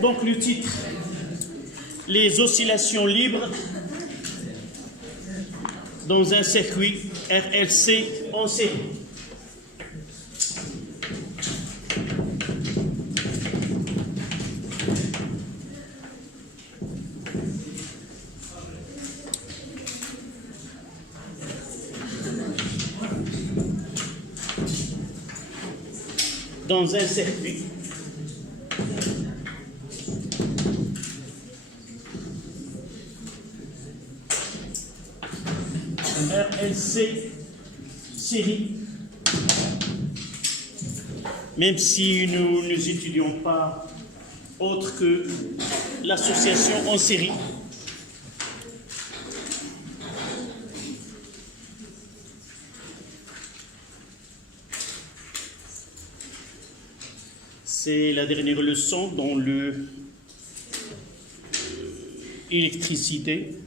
Donc le titre, les oscillations libres dans un circuit RLC en série. Dans un circuit RLC série, même si nous n'étudions pas autre que l'association en série, c'est la dernière leçon dans l'électricité.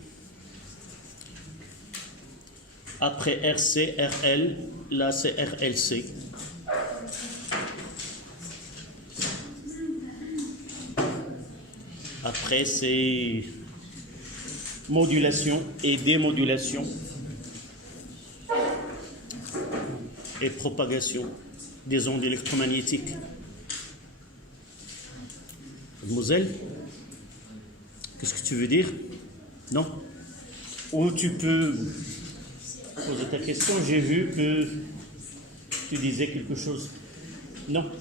Après RC, RL, là c'est RLC. Après c'est modulation et démodulation et propagation des ondes électromagnétiques. Mademoiselle, qu'est-ce que tu veux dire? Non? Ou tu peux poser ta question, j'ai vu que tu disais quelque chose. Non.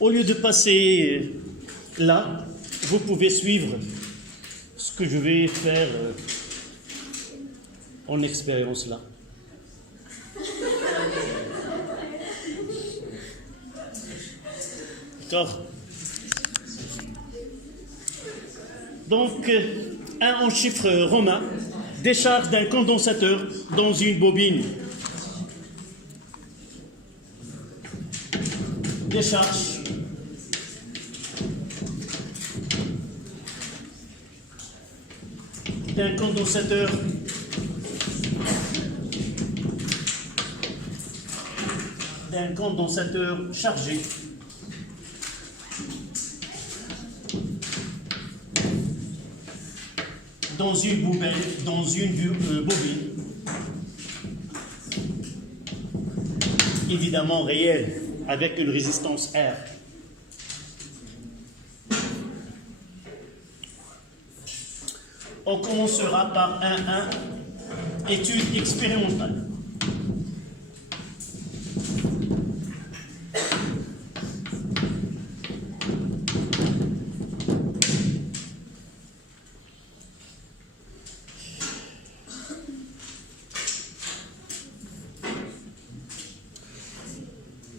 Au lieu de passer là, vous pouvez suivre ce que je vais faire en expérience là. D'accord? Donc, 1 en chiffre romain, décharge d'un condensateur dans une bobine. Décharge d'un condensateur chargé dans une bobine, évidemment réelle, avec une résistance R. On commencera par 1.1, étude expérimentale.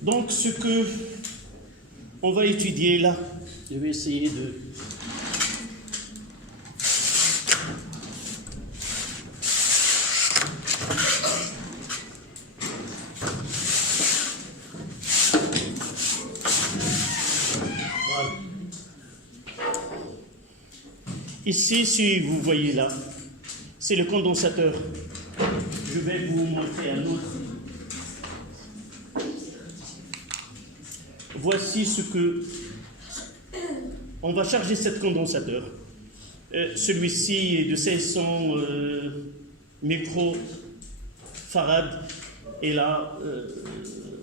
Donc, ce que on va étudier là, je vais essayer de... Voilà. Ici, si vous voyez là, c'est le condensateur. Je vais vous montrer un autre. Voici ce que... On va charger cet condensateur. Celui-ci est de 500 microfarads et là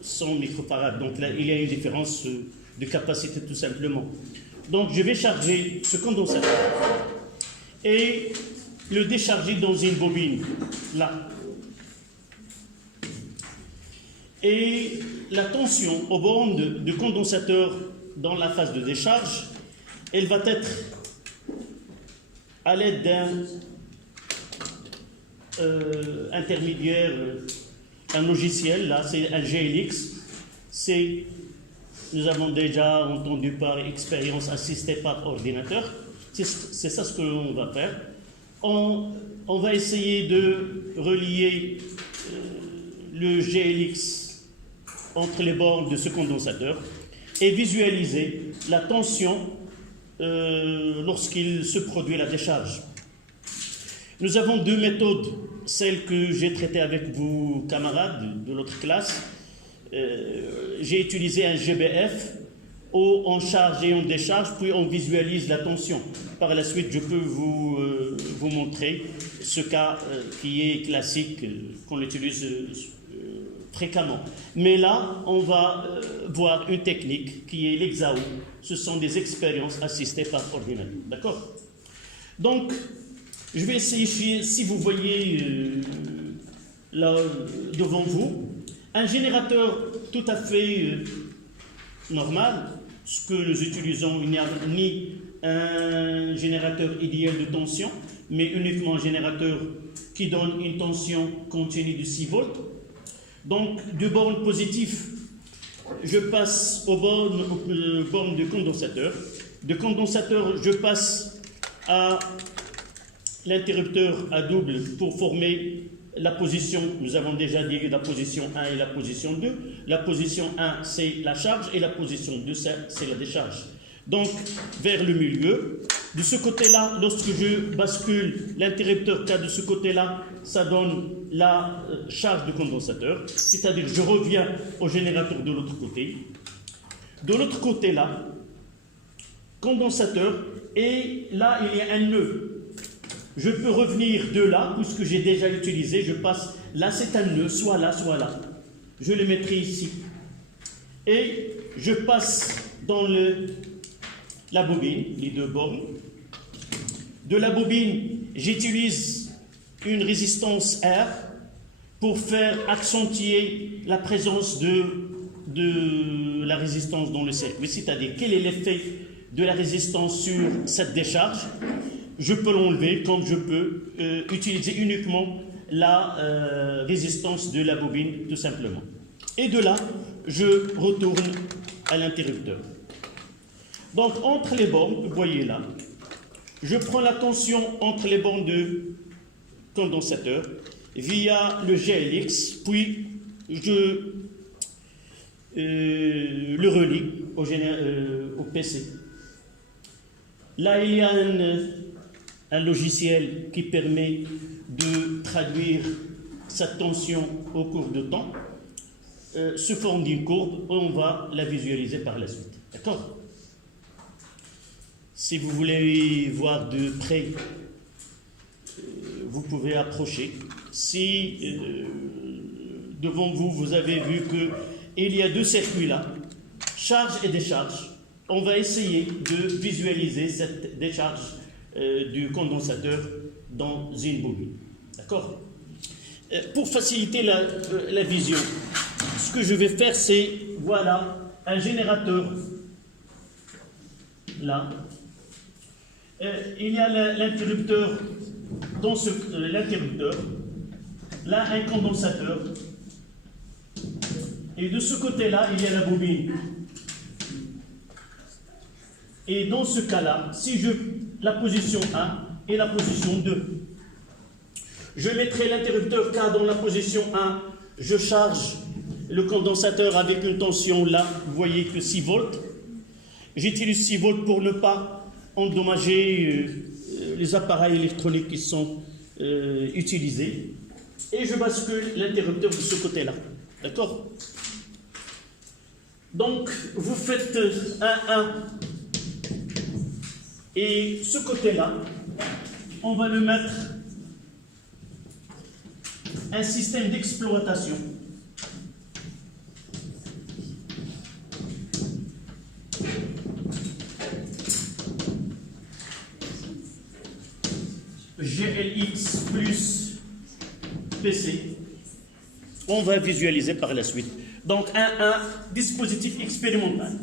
100 microfarads. Donc là, il y a une différence de capacité tout simplement. Donc je vais charger ce condensateur et le décharger dans une bobine, là. Et la tension aux bornes de condensateur dans la phase de décharge, elle va être à l'aide d'un intermédiaire, un logiciel, là c'est un GLX, nous avons déjà entendu par expérience assistée par ordinateur, c'est ça ce que l'on va faire. On va essayer de relier le GLX entre les bornes de ce condensateur et visualiser la tension lorsqu'il se produit la décharge. Nous avons deux méthodes, celle que j'ai traitée avec vos camarades de l'autre classe, j'ai utilisé un GBF où on charge et on décharge, puis on visualise la tension. Par la suite, je peux vous montrer ce cas qui est classique, qu'on utilise fréquemment. Mais là, on va voir une technique qui est l'EXAO. Ce sont des expériences assistées par ordinateur. D'accord? Donc, je vais essayer, si vous voyez là devant vous, un générateur tout à fait normal, ce que nous utilisons, il n'y a ni un générateur idéal de tension, mais uniquement un générateur qui donne une tension continue de 6 volts. Donc, de borne positive, je passe aux bornes de condensateur. De condensateur, je passe à l'interrupteur à double pour former la position. Nous avons déjà dit la position 1 et la position 2. La position 1, c'est la charge, et la position 2, c'est la décharge. Donc, vers le milieu. De ce côté-là, lorsque je bascule l'interrupteur K de ce côté-là, ça donne la charge de condensateur, c'est-à-dire je reviens au générateur de l'autre côté. De l'autre côté-là, condensateur, et là, il y a un nœud. Je peux revenir de là, puisque j'ai déjà utilisé, je passe, là c'est un nœud, soit là, soit là. Je le mettrai ici. Et je passe dans la bobine, les deux bornes. De la bobine, j'utilise une résistance R pour faire accentuer la présence de la résistance dans le circuit, c'est-à-dire quel est l'effet de la résistance sur cette décharge. Je peux l'enlever comme je peux utiliser uniquement la résistance de la bobine, tout simplement. Et de là, je retourne à l'interrupteur. Donc, entre les bornes, vous voyez là, je prends la tension entre les bornes de condensateur via le GLX, puis je le relie au PC. Là, il y a un logiciel qui permet de traduire cette tension au cours de temps sous forme d'une courbe. On va la visualiser par la suite. D'accord? Si vous voulez voir de près, vous pouvez approcher. Si devant vous, vous avez vu qu'il y a deux circuits là, charge et décharge, on va essayer de visualiser cette décharge du condensateur dans une bobine. D'accord? Pour faciliter la vision, ce que je vais faire, c'est, voilà, un générateur là. Il y a l'interrupteur, dans l'interrupteur, là un condensateur, et de ce côté-là, il y a la bobine. Et dans ce cas-là, si la position 1 et la position 2, je mettrai l'interrupteur K dans la position 1, je charge le condensateur avec une tension là, vous voyez que 6 volts. J'utilise 6 volts pour ne pas endommager les appareils électroniques qui sont utilisés. Et je bascule l'interrupteur de ce côté-là. D'accord? Donc, vous faites un 1. Et ce côté-là, on va le mettre un système d'exploitation. GLX plus PC. On va visualiser par la suite. Donc, un dispositif expérimental.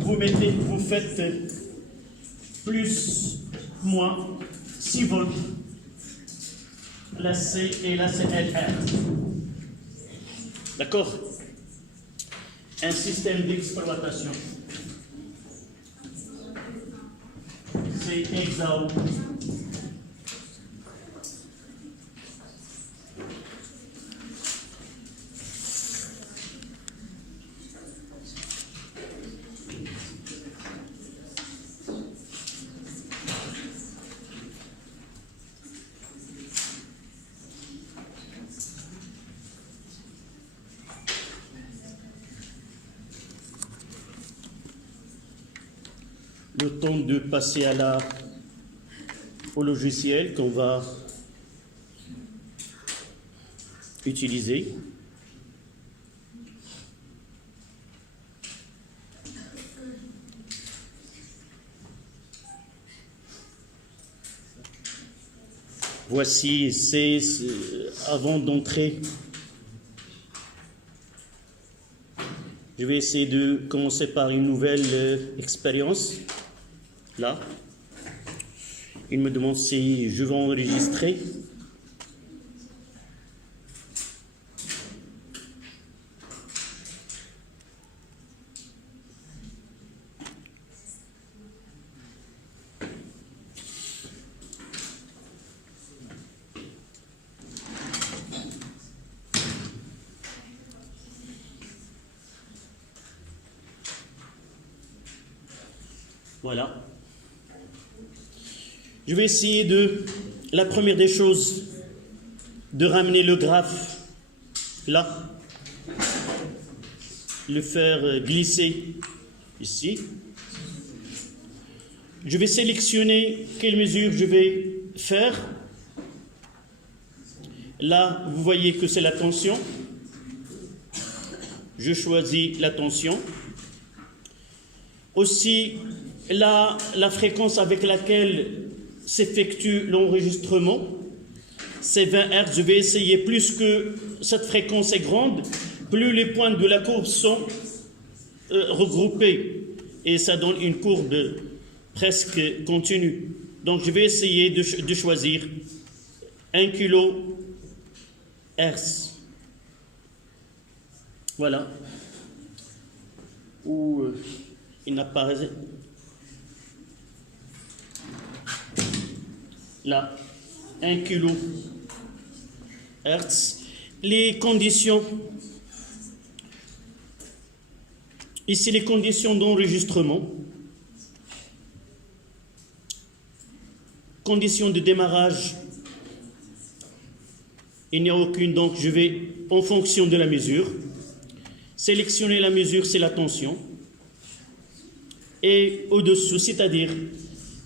Vous faites plus, moins 6 volts, la C et la CLR. D'accord? Un système d'exploitation. C'est EXAO. le temps de passer au logiciel qu'on va utiliser. Voici, avant d'entrer, je vais essayer de commencer par une nouvelle expérience. Là, il me demande si je vais enregistrer. Voilà. Je vais essayer la première des choses, de ramener le graphe là, le faire glisser ici. Je vais sélectionner quelle mesure je vais faire. Là, vous voyez que c'est la tension. Je choisis la tension. Aussi, la fréquence avec laquelle s'effectue l'enregistrement, c'est 20 Hz. Je vais essayer, plus que cette fréquence est grande, plus les points de la courbe sont regroupés. Et ça donne une courbe presque continue. Donc je vais essayer de choisir 1 kHz. Voilà. Où il n'apparaît là, 1 kHz. Les conditions, ici les conditions d'enregistrement, conditions de démarrage, il n'y a aucune, donc je vais en fonction de la mesure, sélectionner la mesure, c'est la tension, et au-dessous, c'est-à-dire,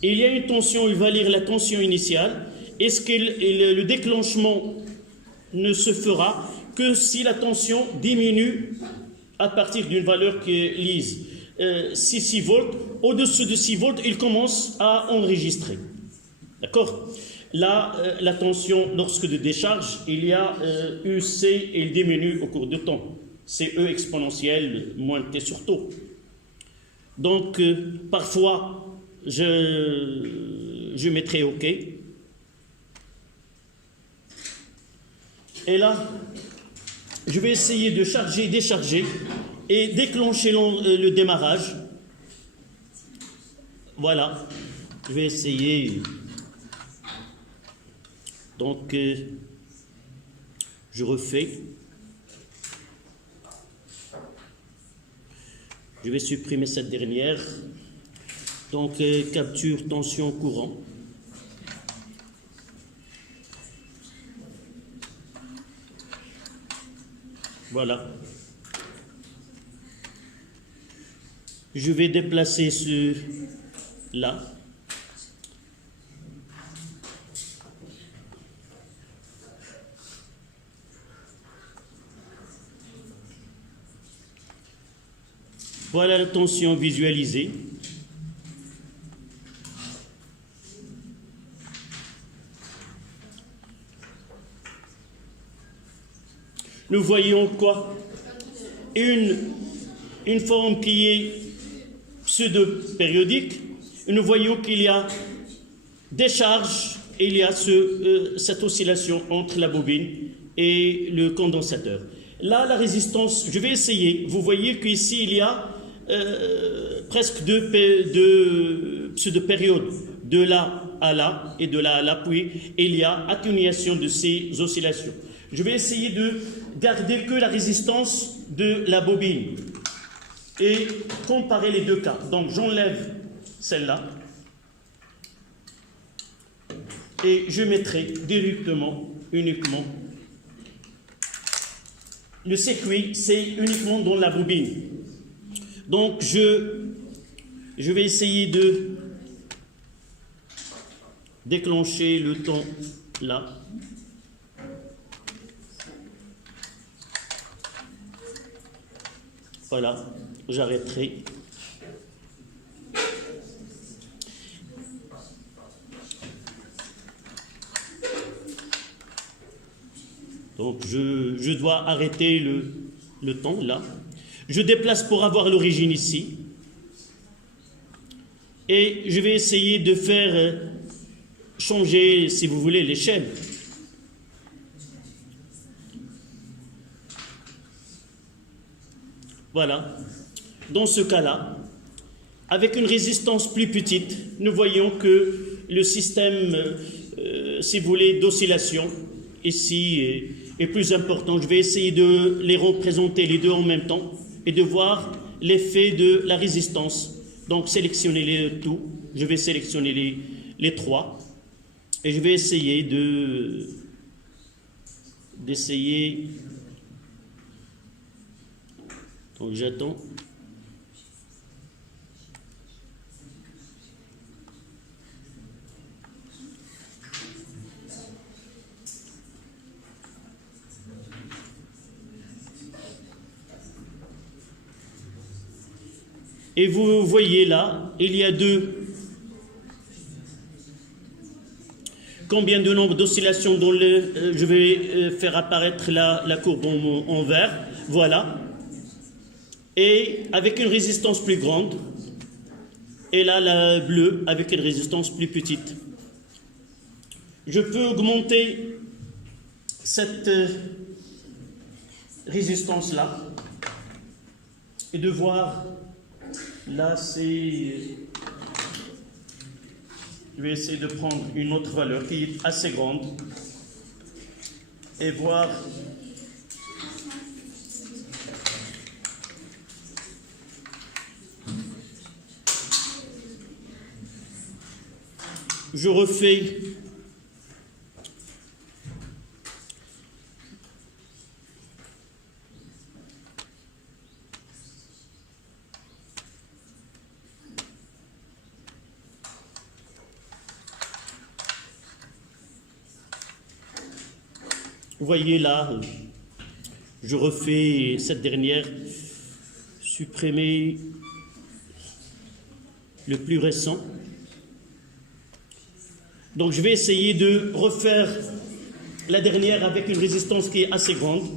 il y a une tension, il va lire la tension initiale. Est-ce que le déclenchement ne se fera que si la tension diminue à partir d'une valeur qui lise 6 volts. Au-dessous de 6 volts, il commence à enregistrer. D'accord? Là, la tension, lorsque de décharge, il y a UC et il diminue au cours du temps. C'est E exponentielle moins T sur taux. Donc, parfois, je mettrai OK. Et là, je vais essayer de charger, décharger et déclencher le démarrage. Voilà. Je vais essayer. Donc, je refais. Je vais supprimer cette dernière. Donc, capture tension courant. Voilà. Je vais déplacer là. Voilà la tension visualisée. Nous voyons quoi? Une forme qui est pseudo-périodique. Nous voyons qu'il y a des charges et il y a cette oscillation entre la bobine et le condensateur. Là, la résistance, je vais essayer. Vous voyez qu'ici, il y a presque deux pseudo-périodes, de là à là et de là à là, puis il y a atténuation de ces oscillations. Je vais essayer de garder que la résistance de la bobine et comparer les deux cas. Donc j'enlève celle-là et je mettrai directement, uniquement. Le circuit, c'est uniquement dans la bobine. Donc je Je vais essayer de déclencher le temps là. Voilà, j'arrêterai. Donc je dois arrêter le temps là. Je déplace pour avoir l'origine ici. Et je vais essayer de faire changer, si vous voulez, l'échelle. Voilà. Dans ce cas-là, avec une résistance plus petite, nous voyons que le système, si vous voulez, d'oscillation, ici, est plus important. Je vais essayer de les représenter les deux en même temps et de voir l'effet de la résistance. Donc, sélectionner les tout. Je vais sélectionner les trois. Et je vais essayer d'essayer. Donc, j'attends. Et vous voyez là, il y a combien de nombre d'oscillations dont je vais faire apparaître la courbe en vert. Voilà. Et avec une résistance plus grande. Et là, la bleue avec une résistance plus petite. Je peux augmenter cette résistance-là et de voir. Là, je vais essayer de prendre une autre valeur qui est assez grande et voir je refais vous voyez là, je refais cette dernière, supprimer le plus récent. Donc je vais essayer de refaire la dernière avec une résistance qui est assez grande.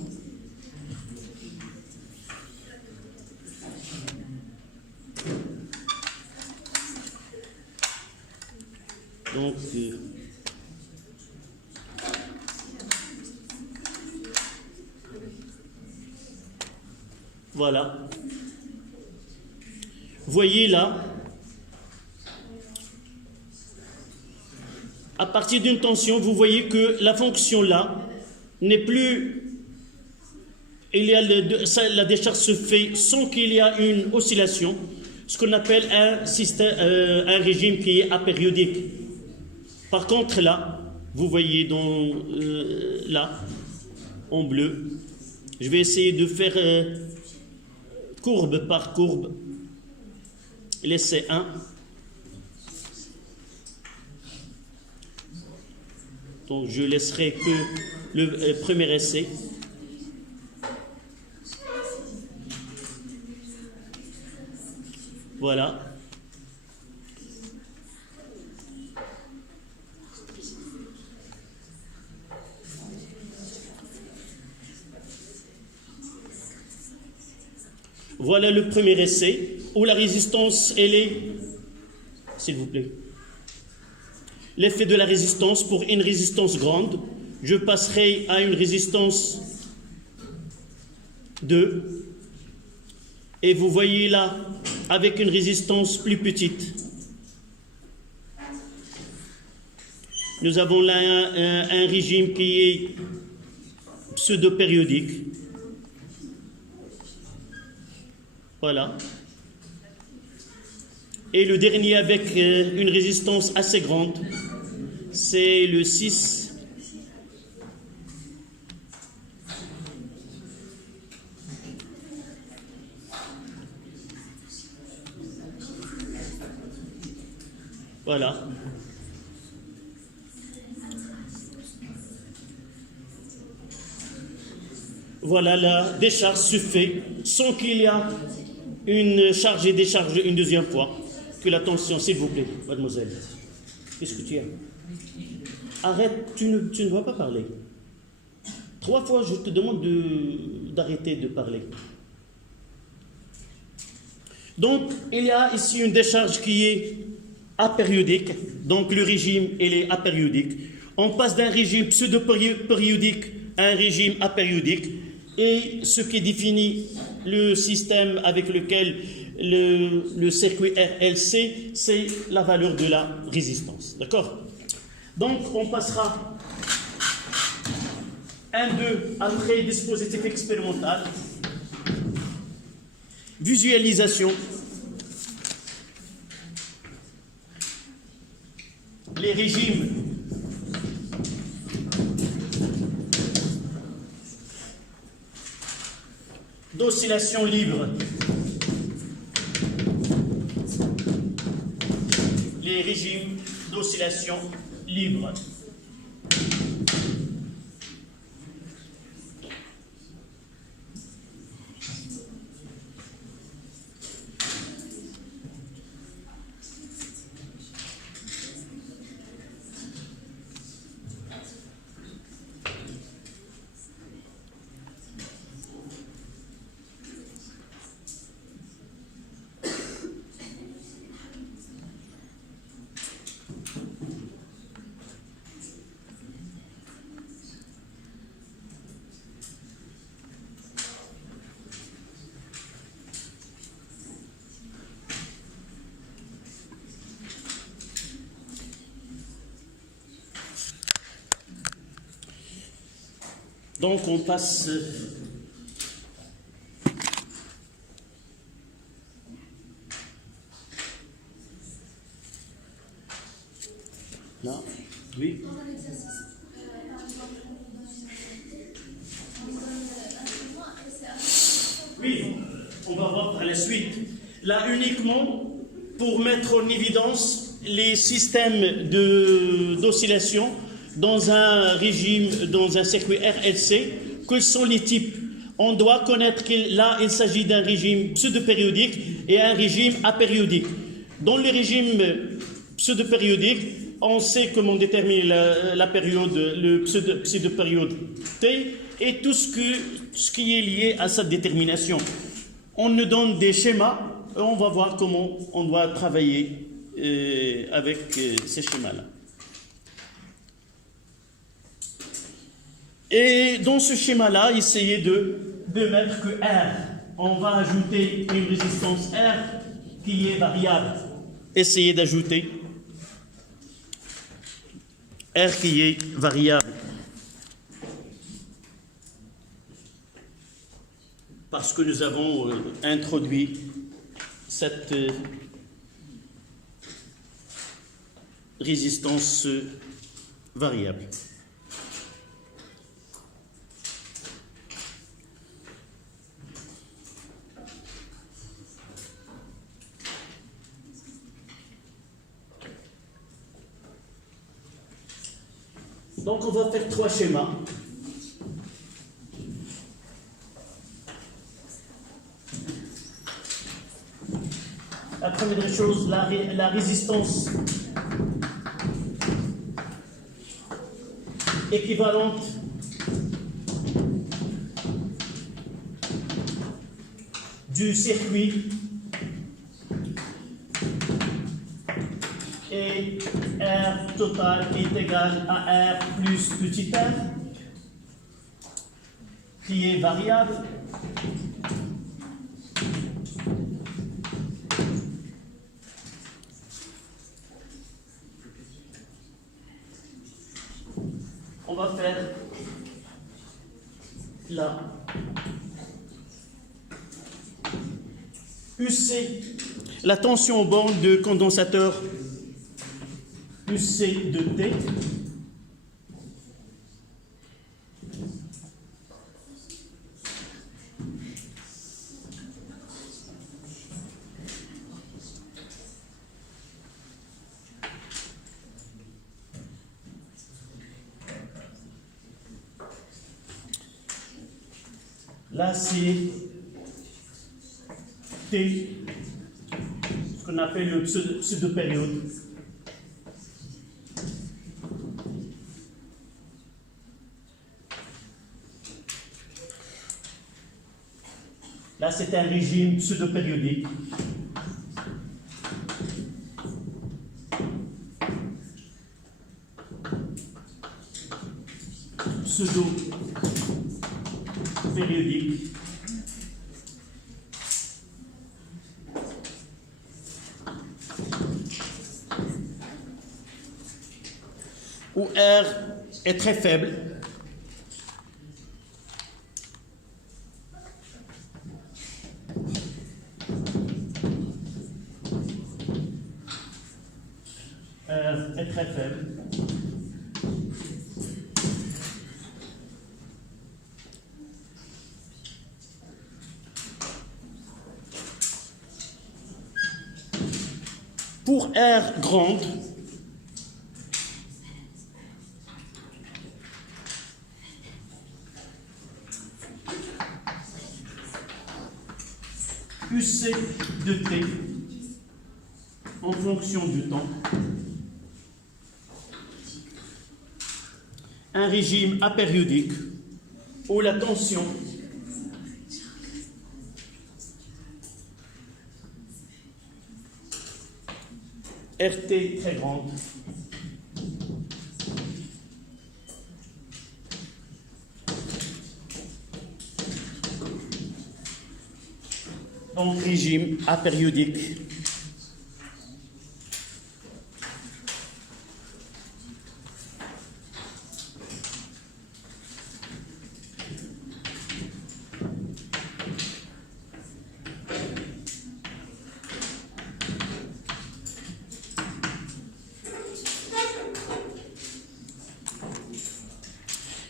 Donc voilà. Voyez là, à partir d'une tension, vous voyez que la fonction là n'est plus. La décharge se fait sans qu'il y ait une oscillation, ce qu'on appelle un régime qui est apériodique. Par contre là, vous voyez là, en bleu, je vais essayer de faire courbe par courbe, l'essai 1. Donc je laisserai que le premier essai. Voilà. Voilà le premier essai où la résistance, elle est, s'il vous plaît, l'effet de la résistance pour une résistance grande, je passerai à une résistance 2. Et vous voyez là, avec une résistance plus petite, nous avons là un régime qui est pseudo-périodique. Voilà. Et le dernier avec une résistance assez grande, c'est le 6. Voilà. Voilà, la décharge se fait sans qu'il y a une charge et décharge une deuxième fois. Que l'attention, s'il vous plaît, mademoiselle. Qu'est-ce que tu as? Arrête, tu ne dois pas parler. 3 fois, je te demande d'arrêter de parler. Donc, il y a ici une décharge qui est apériodique. Donc, le régime, il est apériodique. On passe d'un régime pseudo-périodique à un régime apériodique. Et ce qui définit le système avec lequel le circuit RLC, c'est la valeur de la résistance. D'accord? Donc, on passera 1, 2 après dispositif expérimental. Visualisation. Les régimes d'oscillation libre. Les régimes d'oscillation libre. Donc on passe là, oui. Oui, on va voir par la suite. Là uniquement pour mettre en évidence les systèmes d'oscillation dans un régime, dans un circuit RLC, quels sont les types. On doit connaître que là, il s'agit d'un régime pseudo-périodique et un régime apériodique. Dans le régime pseudo-périodique, on sait comment déterminer la période, le pseudo-période T, et tout ce qui est lié à sa détermination. On nous donne des schémas, et on va voir comment on doit travailler avec ces schémas-là. Et dans ce schéma-là, essayez de mettre que R. On va ajouter une résistance R qui est variable. Essayez d'ajouter R qui est variable. Parce que nous avons introduit cette résistance variable. Donc on va faire 3 schémas. La première chose, la résistance équivalente du circuit et R total est égal à R plus petit r, qui est variable. On va faire là UC, la tension aux bornes de condensateur UC de T. Là, c'est T, ce qu'on appelle le pseudo-période. Là, c'est un régime pseudo-périodique. Pseudo-périodique. Où R est très faible. R est très faible. Pour R grande, UC de T en fonction du temps, un régime apériodique où la tension RT très grande donc régime apériodique.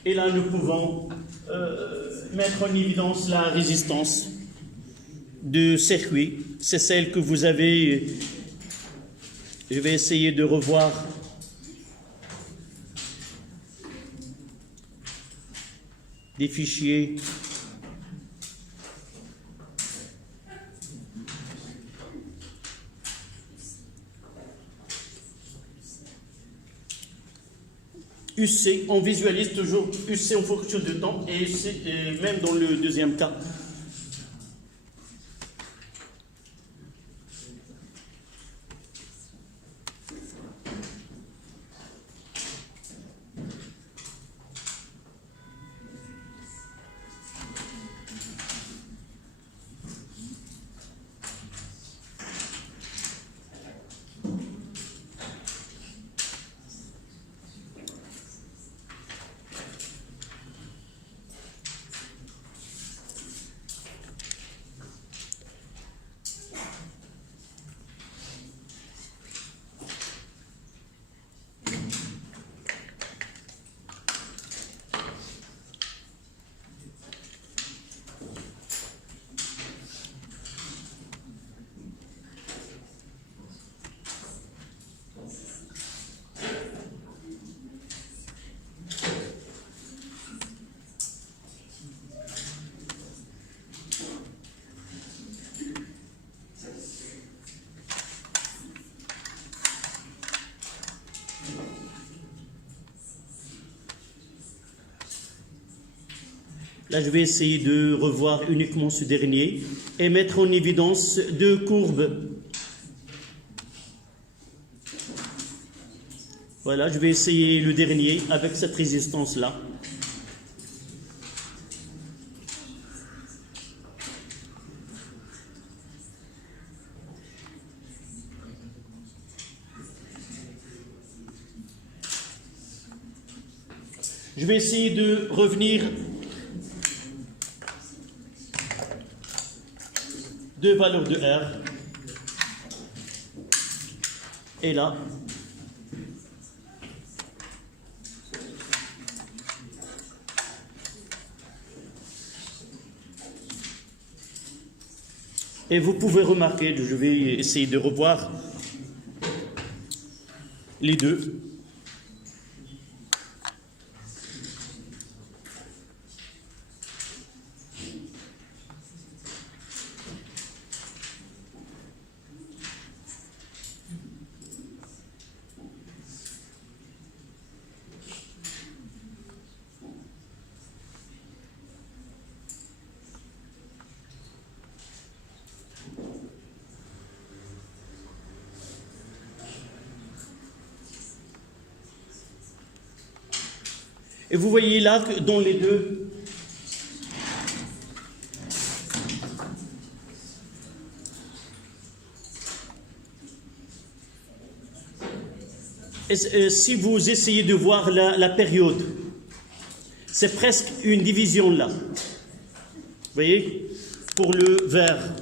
Et là, nous pouvons mettre en évidence la résistance de circuit. C'est celle que vous avez. Je vais essayer de revoir des fichiers. UC, on visualise toujours UC en fonction du temps et UC, même dans le deuxième cas. Là, je vais essayer de revoir uniquement ce dernier et mettre en évidence deux courbes. Voilà, je vais essayer le dernier avec cette résistance-là. Je vais essayer de revenir deux valeurs de R. Et là, et vous pouvez remarquer, je vais essayer de revoir les deux. Et vous voyez là que dans les deux, si vous essayez de voir la période, c'est presque une division là. Vous voyez, pour le vert,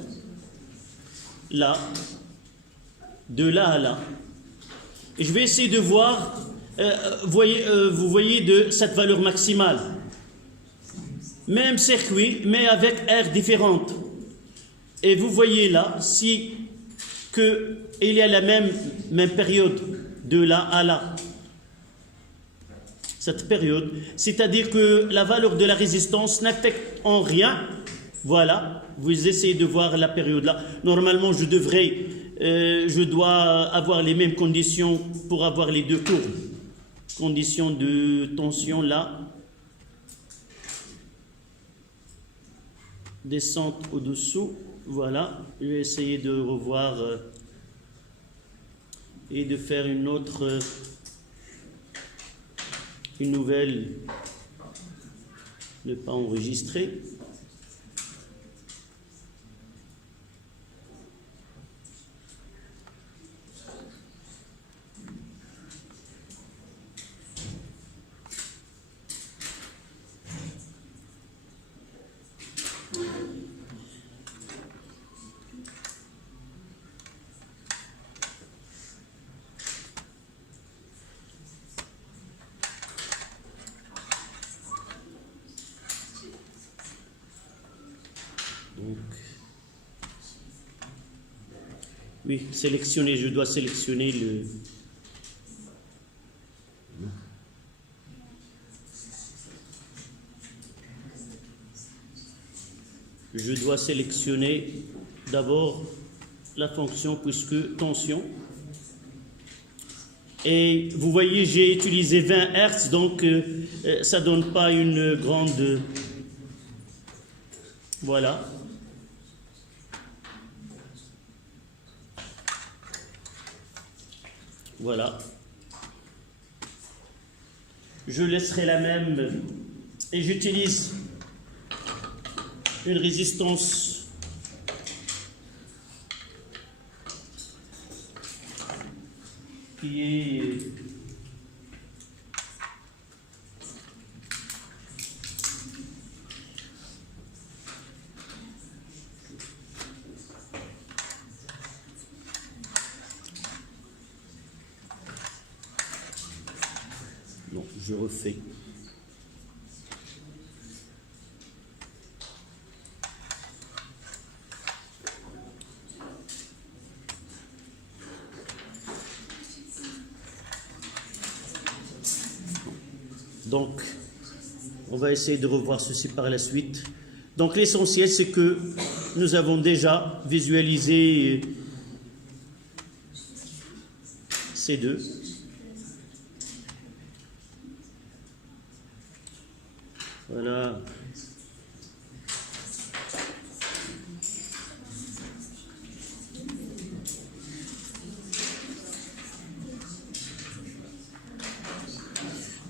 là, de là à là. Et je vais essayer de voir, vous voyez de cette valeur maximale. Même circuit, mais avec aires différentes. Et vous voyez là, si que il y a la même période de là à là. Cette période, c'est-à-dire que la valeur de la résistance n'affecte en rien. Voilà, vous essayez de voir la période là. Normalement, je dois avoir les mêmes conditions pour avoir les deux courbes. Conditions de tension là. Descente au-dessous. Voilà, je vais essayer de revoir et de faire une nouvelle, ne pas enregistrer. Oui, sélectionner, je dois sélectionner le... Je dois sélectionner d'abord la fonction puisque tension. Et vous voyez, j'ai utilisé 20 Hz, donc ça ne donne pas une grande... Voilà. Voilà. Je laisserai la même et j'utilise une résistance qui est non, je refais. Donc, on va essayer de revoir ceci par la suite. Donc, l'essentiel, c'est que nous avons déjà visualisé ces deux. Voilà.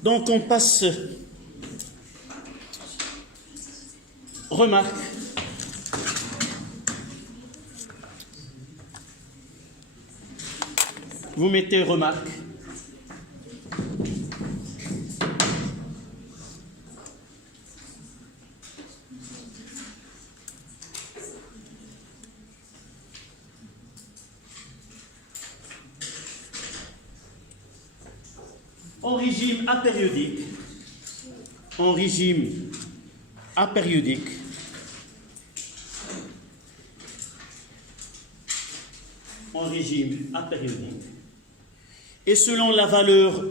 Donc, on passe. Remarque. Vous mettez remarque. En régime apériodique, en régime apériodique, et selon la valeur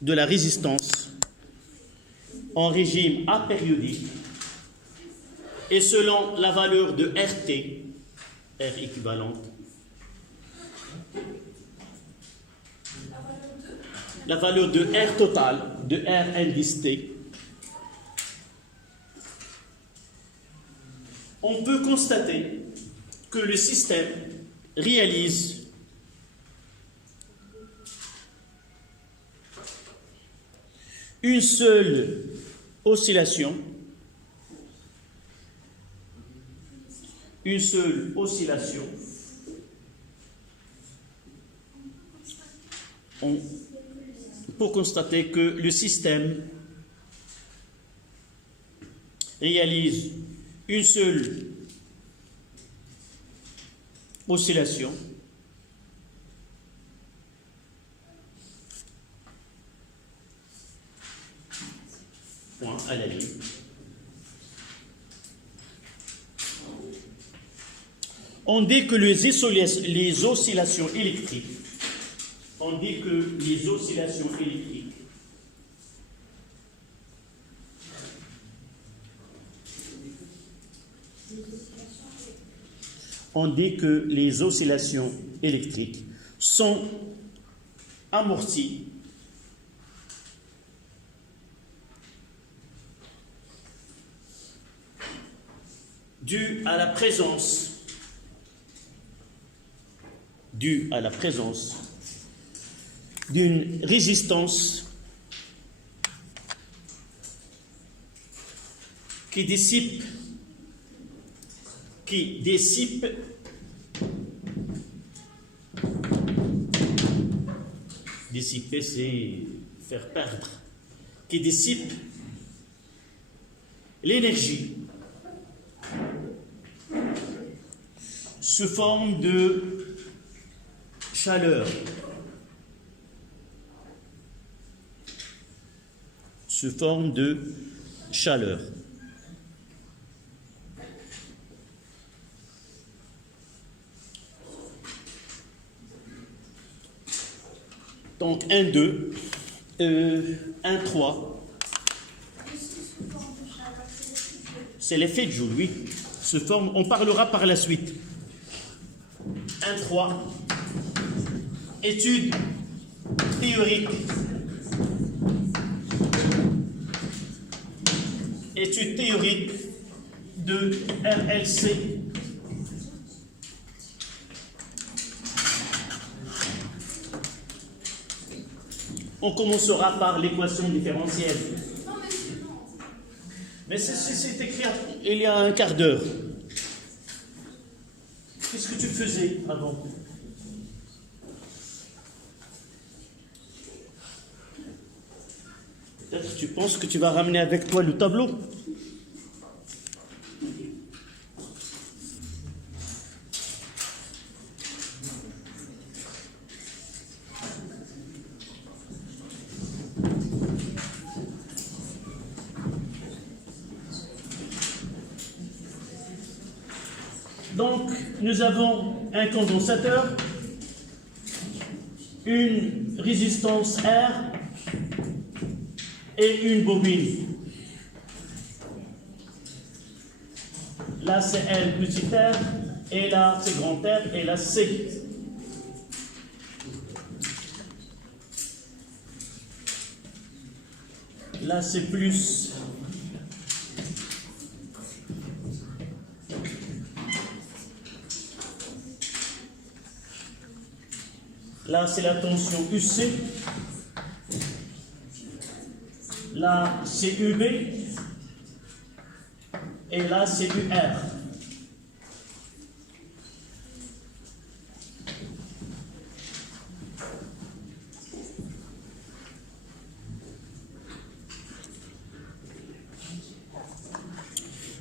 de la résistance, en régime apériodique, et selon la valeur de RT, R équivalente, la valeur de R total, de R indice T, on peut constater que le système réalise une seule oscillation, pour constater que le système réalise une seule oscillation point à la ligne. On dit que les oscillations électriques, sont amorties dû à la présence d'une résistance qui dissipe dissiper, c'est faire perdre, qui dissipe l'énergie sous forme de chaleur. Donc 1, 2, 1, 3. C'est l'effet de Joule, oui. On parlera par la suite. 1, 3. Étude théorique. De RLC. On commencera par l'équation différentielle. Mais c'est écrit il y a un quart d'heure. Qu'est-ce que tu faisais avant? Peut-être tu penses que tu vas ramener avec toi le tableau. Donc, nous avons un condensateur, une résistance R et une bobine. Là, c'est L petit r, et là, c'est grand R, et là, C. Là, c'est plus. Là, c'est la tension UC. Là, c'est UB. Et là, c'est UR.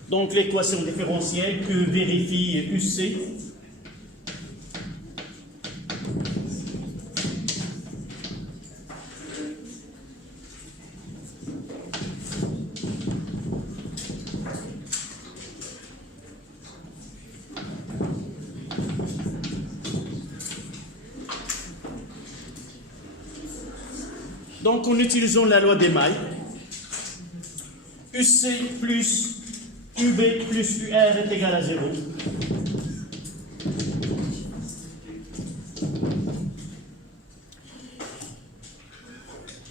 Donc, l'équation différentielle que vérifie UC. Donc, en utilisant la loi des mailles, UC plus UB plus UR est égal à 0.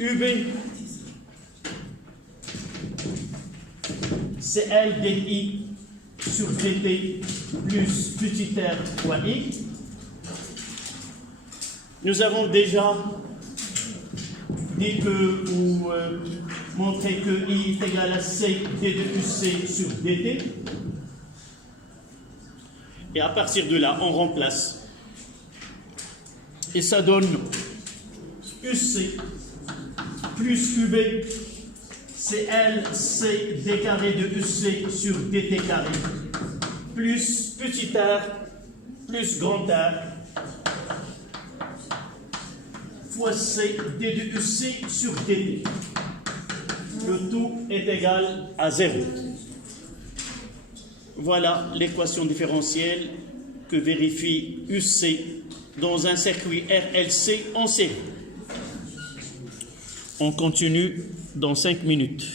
UB, c'est L dI sur dt plus petit r fois I. Nous avons déjà dit que montrer que I est égal à C D de UC sur DT. Et à partir de là, on remplace. Et ça donne UC plus UB, CL, C D carré de UC sur DT carré, plus petit r, plus grand R, fois C D de UC sur DT. Le tout est égal à 0. Voilà l'équation différentielle que vérifie UC dans un circuit RLC en série. On continue dans 5 minutes.